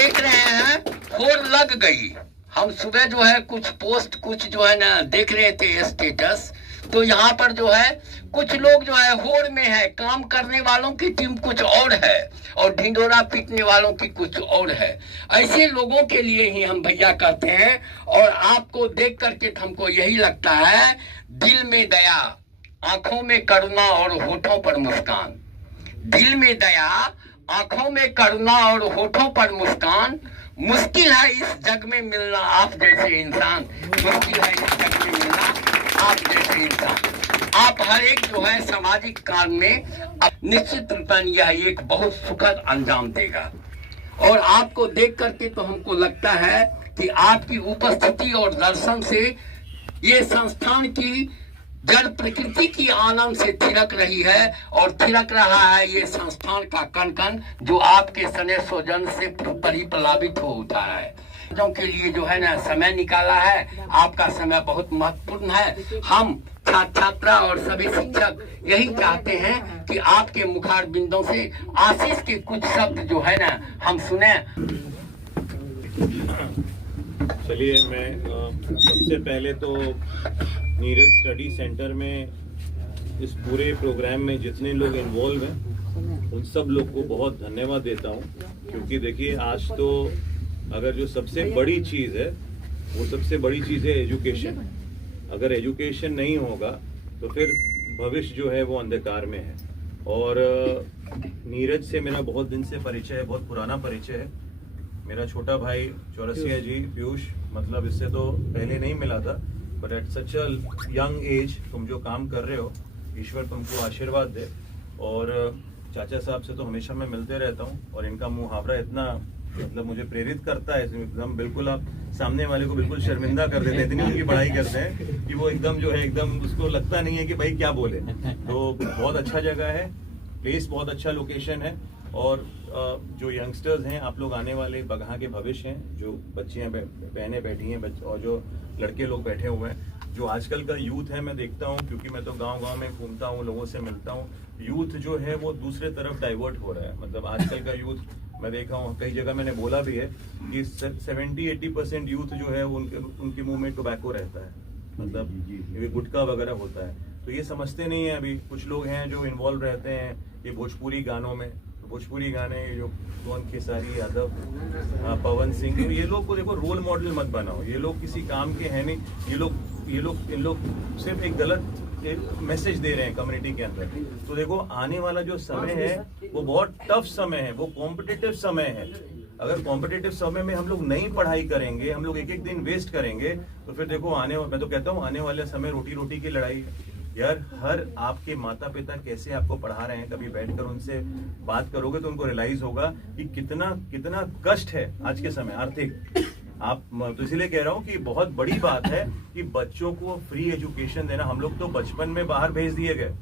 देख रहे हैं होड़ लग गई। हम सुबह जो है कुछ पोस्ट कुछ जो है ना देख रहे थे स्टेटस, तो यहाँ पर जो है कुछ लोग जो है होड़ में है, काम करने वालों की टीम कुछ और है और ढिंडोरा पीटने वालों की कुछ और है। ऐसे लोगों के लिए ही हम भैया कहते हैं। और आपको देख करके हमको यही लगता है, दिल में दया, आंखों में करुणा और होठों पर मुस्कान। दिल में दया, आंखों में करुणा और होठों पर मुस्कान। मुश्किल है इस जग में मिलना आप जैसे इंसान, मुश्किल है इस जग में मिलना आप जैसे इंसान। आप हर एक जो है सामाजिक काम में निश्चित रूप में यह एक बहुत सुखद अंजाम देगा। और आपको देख करके तो हमको लगता है कि आपकी उपस्थिति और दर्शन से ये संस्थान की जड़ प्रकृति की आनंद से थिरक रही है और थिरक रहा है ये संस्थान का कण कण, जो आपके स्नेह स्वजन से परिप्लावित हो उठा है। बच्चों के लिए जो है ना समय निकाला है, आपका समय बहुत महत्वपूर्ण है। हम छात्रा और सभी शिक्षक यही चाहते हैं कि आपके मुखार बिंदों से आशीष के कुछ शब्द जो है ना हम सुने। चलिए, मैं सबसे पहले तो नीरज स्टडी सेंटर में इस पूरे प्रोग्राम में जितने लोग इन्वॉल्व हैं उन सब लोग को बहुत धन्यवाद देता हूं, क्योंकि देखिए आज तो अगर जो सबसे बड़ी चीज़ है वो सबसे बड़ी चीज़ है एजुकेशन। अगर एजुकेशन नहीं होगा तो फिर भविष्य जो है वो अंधकार में है। और नीरज से मेरा बहुत दिन से परिचय है, बहुत पुराना परिचय है। मेरा छोटा भाई चौरसिया जी पीयूष, मतलब इससे तो पहले नहीं मिला था, but at such a young age तुम जो काम कर रहे हो, ईश्वर तुमको आशीर्वाद दे। और चाचा साहब से तो हमेशा मैं मिलते रहता हूँ और इनका मुहावरा इतना मतलब मुझे प्रेरित करता है, एकदम बिल्कुल आप सामने वाले को बिल्कुल शर्मिंदा कर देते हैं, इतनी उनकी पढ़ाई करते हैं कि वो एकदम जो है एकदम उसको लगता नहीं है कि भाई क्या बोले। तो बहुत अच्छा जगह है, प्लेस बहुत अच्छा लोकेशन है। और जो यंगस्टर्स हैं, आप लोग आने वाले बगहा के भविष्य हैं, जो बच्चियां बहनें बैठी हैं और जो लड़के लोग बैठे हुए हैं, जो आजकल का यूथ है, मैं देखता हूँ क्योंकि मैं तो गांव-गांव में घूमता हूँ, लोगों से मिलता हूँ, यूथ जो है वो दूसरे तरफ डाइवर्ट हो रहा है। मतलब आजकल का यूथ मैं देखा हूँ, कई जगह मैंने बोला भी है कि 70-80% यूथ जो है उनके मुंह में टोबैको रहता है, मतलब ये गुटखा वगैरह होता है। तो ये समझते नहीं है। अभी कुछ लोग हैं जो इन्वॉल्व रहते हैं ये भोजपुरी गानों में, भोजपुरी गाने जो कौन खेसारी यादव, पवन सिंह, ये लोग को देखो रोल मॉडल मत बनाओ। ये लोग किसी काम के हैं नहीं। इन लोग सिर्फ एक गलत मैसेज दे रहे हैं कम्युनिटी के अंदर। तो देखो आने वाला जो समय है वो बहुत टफ समय है, वो कॉम्पिटिटिव समय है। अगर कॉम्पिटिटिव समय में हम लोग नई पढ़ाई करेंगे, हम लोग एक एक दिन वेस्ट करेंगे, तो फिर देखो मैं तो कहता हूँ आने वाले समय रोटी रोटी की लड़ाई है यार। हर आपके माता पिता कैसे आपको पढ़ा रहे हैं, कभी बैठकर उनसे बात करोगे तो उनको रियलाइज होगा कि कितना कष्ट है आज के समय आर्थिक। आप तो इसीलिए कह रहा हूँ कि बहुत बड़ी बात है कि बच्चों को फ्री एजुकेशन देना। हम लोग तो बचपन में बाहर भेज दिए गए।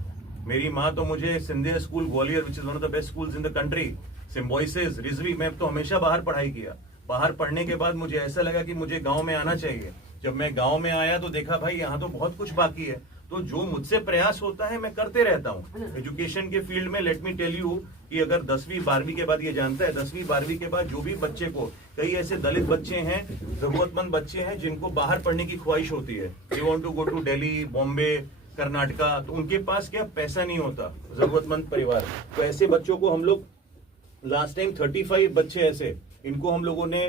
मेरी माँ तो मुझे Scindia school Gwalior, which is one of the best schools in the country, symbiosis, Rizvi, मैं तो हमेशा बाहर पढ़ाई किया। बाहर पढ़ने के बाद मुझे ऐसा लगा कि मुझे गाँव में आना चाहिए। जब मैं गाँव में आया तो देखा भाई यहाँ तो बहुत कुछ बाकी है। तो जो मुझसे प्रयास होता है मैं करते रहता हूँ एजुकेशन के फील्ड में। लेट मी टेल यू कि अगर 10वीं 12वीं के बाद, ये जानता है 10वीं 12वीं के बाद जो भी बच्चे को, कई ऐसे दलित बच्चे हैं, जरूरतमंद बच्चे हैं जिनको बाहर पढ़ने की ख्वाहिश होती है, they want to go to Delhi, Bombay, Karnataka, तो उनके पास क्या पैसा नहीं होता, जरूरतमंद परिवार। तो ऐसे बच्चों को हम लोग लास्ट टाइम 35 बच्चे ऐसे, इनको हम लोगों ने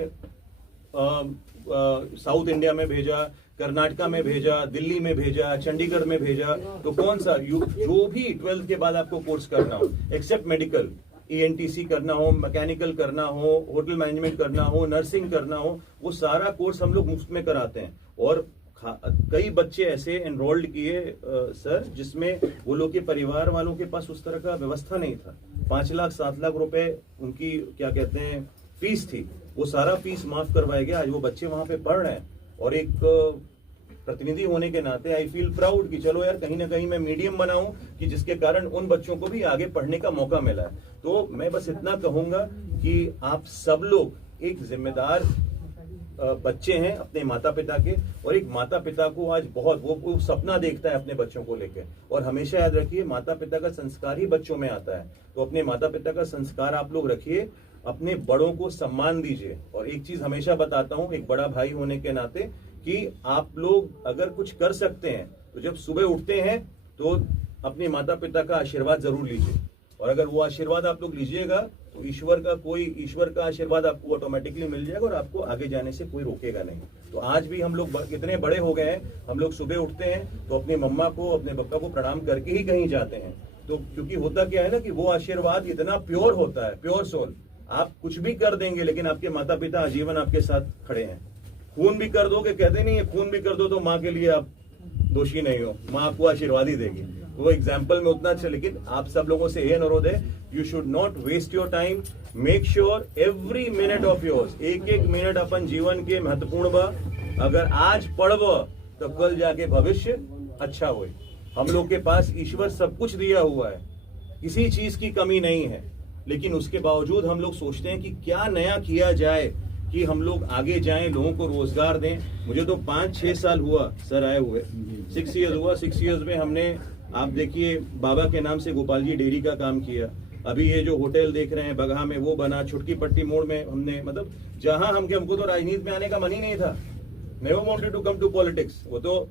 साउथ इंडिया में भेजा, कर्नाटका में भेजा, दिल्ली में भेजा, चंडीगढ़ में भेजा। तो कौन सा जो भी 12th के बाद आपको कोर्स करना हो, एक्सेप्ट मेडिकल, ENTC करना हो, मैकेनिकल करना हो, होटल मैनेजमेंट करना हो, नर्सिंग करना हो, वो सारा कोर्स हम लोग मुफ्त में कराते हैं। और कई बच्चे ऐसे एनरोल्ड किए सर, जिसमें वो लोग के परिवार वालों के पास उस तरह का व्यवस्था नहीं था। 5 लाख 7 लाख रुपए उनकी क्या कहते हैं फीस थी, वो सारा फीस माफ करवाया गया। आज वो बच्चे वहां पे पढ़ रहे हैं। और एक प्रतिनिधि होने के नाते आई फील प्राउड कि चलो यार कहीं ना कहीं मैं मीडियम बनाऊं कि जिसके कारण उन बच्चों को भी आगे पढ़ने का मौका मिला है। तो मैं बस इतना कहूंगा कि आप सब लोग एक जिम्मेदार बच्चे हैं अपने माता पिता के, और एक माता पिता को आज बहुत वो सपना देखता है अपने बच्चों को लेकर। और हमेशा याद रखिए माता पिता का संस्कार ही बच्चों में आता है। तो अपने माता पिता का संस्कार आप लोग रखिए अपने बड़ों को सम्मान दीजिए। और एक चीज हमेशा बताता हूं एक बड़ा भाई होने के नाते कि आप लोग अगर कुछ कर सकते हैं तो जब सुबह उठते हैं तो अपने माता पिता का आशीर्वाद जरूर लीजिए, और अगर वो आशीर्वाद आप लोग लीजिएगा तो ईश्वर का आशीर्वाद आपको ऑटोमेटिकली मिल जाएगा और आपको आगे जाने से कोई रोकेगा नहीं। तो आज भी हम लोग इतने बड़े हो गए हैं, हम लोग सुबह उठते हैं तो अपनी मम्मा को अपने पापा को प्रणाम करके ही कहीं जाते हैं। तो क्योंकि होता क्या है ना कि वो आशीर्वाद इतना प्योर होता है, प्योर सोल। आप कुछ भी कर देंगे लेकिन आपके माता पिता आजीवन आपके साथ खड़े हैं। खून भी कर दोगे, कहते नहीं है खून भी कर दो तो माँ के लिए आप दोषी नहीं हो, माँ आपको आशीर्वाद ही देगी। वो एग्जाम्पल में उतना अच्छा, लेकिन आप सब लोगों से यह अनुरोध है, you should not waste your time, make sure every minute of yours, एक एक मिनट अपन जीवन के महत्वपूर्ण बा। अगर आज पढ़ब तो कल जाके भविष्य अच्छा हो। हम लोग के पास ईश्वर सब कुछ दिया हुआ है, किसी चीज की कमी नहीं है, लेकिन उसके बावजूद हम लोग सोचते हैं कि क्या नया किया जाए कि हम लोग आगे जाएं, लोगों को रोजगार दें। मुझे तो 5-6 साल हुआ सर आए हुए, 6 ईयर्स हुआ। 6 ईयर्स में हमने, आप देखिए, बाबा के नाम से गोपाल जी डेयरी का काम किया। अभी ये जो होटल देख रहे हैं बगहा में वो बना, छुटकी पट्टी मोड़ में हमने, मतलब जहां हमको तो राजनीति में आने का मन ही नहीं था। Never wanted to come to politics. वो तो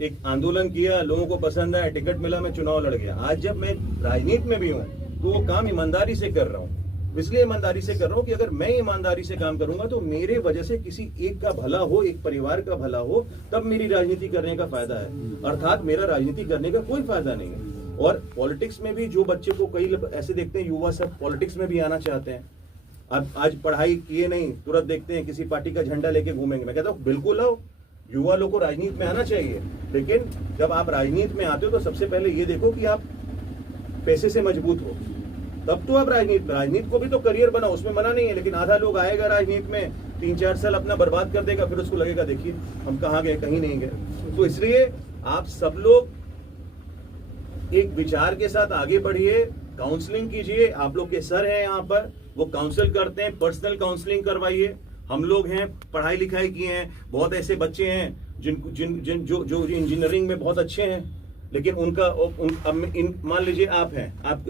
एक आंदोलन किया, लोगों को पसंद आया, टिकट मिला, मैं चुनाव लड़ गया। आज जब मैं राजनीति में भी हूँ तो वो काम ईमानदारी से कर रहा हूँ। इसलिए ईमानदारी से कर रहा हूँ कि अगर मैं ईमानदारी से काम करूंगा तो मेरे वजह से किसी एक का भला हो, एक परिवार का भला हो, तब मेरी राजनीति करने का फायदा है। अर्थात मेरा राजनीति करने का कोई फायदा नहीं है। और पॉलिटिक्स में भी जो बच्चे को कई ऐसे देखते हैं, युवा सब पॉलिटिक्स में भी आना चाहते हैं। अब आज पढ़ाई किए नहीं, तुरंत देखते हैं किसी पार्टी का झंडा लेके घूमेंगे। मैं कहता हूँ बिल्कुल आओ, युवा लोग को राजनीति में आना चाहिए, लेकिन जब आप राजनीति में आते हो तो सबसे पहले ये देखो कि आप पैसे से मजबूत हो, तब तो आप राजनीति को भी तो करियर बनाओ, उसमें मना नहीं है। लेकिन आधा लोग आएगा राजनीति में, 3-4 साल अपना बर्बाद कर देगा, फिर उसको लगेगा देखिए हम कहाँ गए, कहीं नहीं गए। तो इसलिए आप सब लोग एक विचार के साथ आगे बढ़िए, काउंसलिंग कीजिए। आप लोग के सर हैं यहाँ पर, वो काउंसिल करते हैं, पर्सनल काउंसलिंग करवाइए। हम लोग हैं, पढ़ाई लिखाई किए हैं, बहुत ऐसे बच्चे हैं जो इंजीनियरिंग में बहुत अच्छे हैं, लेकिन उनका मान लीजिए आप हैं, आप